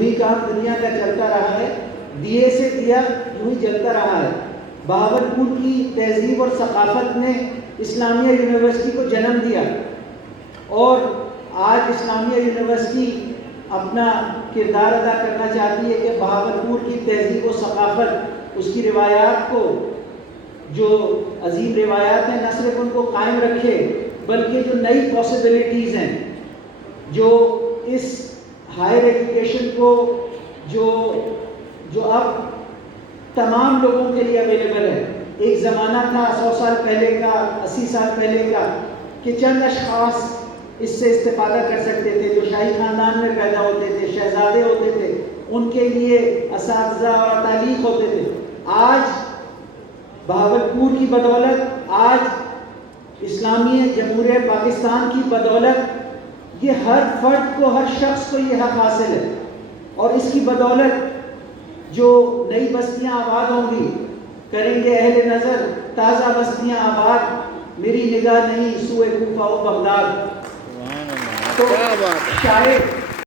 یوں ہی کام دنیا کا چلتا رہا ہے، دیے سے دیا یوں ہی جلتا رہا ہے۔ بہاولپور کی تہذیب اور ثقافت نے اسلامیہ یونیورسٹی کو جنم دیا، اور آج اسلامیہ یونیورسٹی اپنا کردار ادا کرنا چاہتی ہے کہ بہاولپور کی تہذیب و ثقافت، اس کی روایات کو، جو عظیم روایات ہیں، نہ صرف ان کو قائم رکھے بلکہ جو نئی پاسبلٹیز ہیں، جو اس ہائر ایجوکیشن کو جو اب تمام لوگوں کے لیے اویلیبل ہے۔ ایک زمانہ تھا 100 سال پہلے کا، 80 سال پہلے کا، کہ چند اشخاص اس سے استفادہ کر سکتے تھے، جو شاہی خاندان میں پیدا ہوتے تھے، شہزادے ہوتے تھے، ان کے لیے اساتذہ اور اتالیق ہوتے تھے۔ آج بہاولپور کی بدولت، آج اسلامی جمہوریہ پاکستان کی بدولت، یہ ہر فرد کو، ہر شخص کو یہ حق حاصل ہے، اور اس کی بدولت جو نئی بستیاں آباد ہوں گی، کریں گے اہل نظر تازہ بستیاں آباد، میری نگاہ نہیں سوئے کوفہ و بغداد۔ تو شاید